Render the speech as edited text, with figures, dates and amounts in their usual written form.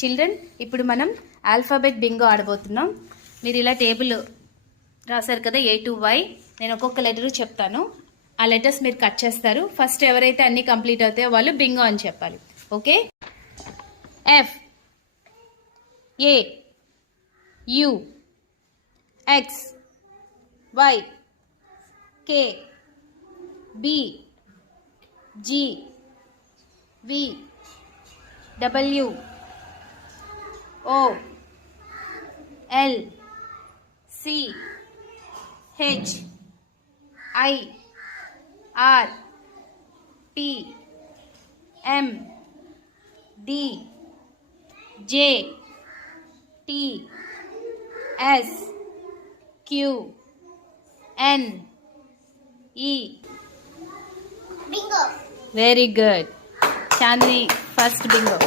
Children, ఇప్పుడు మనం alphabet Bingo ఆడబోతున్నాం. మీరు ఇలా టేబుల్ రాశారు కదా, A to Y. నేను ఒక్కొక్క లెటరు చెప్తాను, ఆ లెటర్స్ మీరు కట్ చేస్తారు. ఫస్ట్ ఎవరైతే అన్ని కంప్లీట్ అవుతాయో వాళ్ళు బింగో అని చెప్పాలి. Okay? F A U X Y K B G V W O L C H I R T M D J T S Q N E. Bingo. Very good. Chandni, first bingo.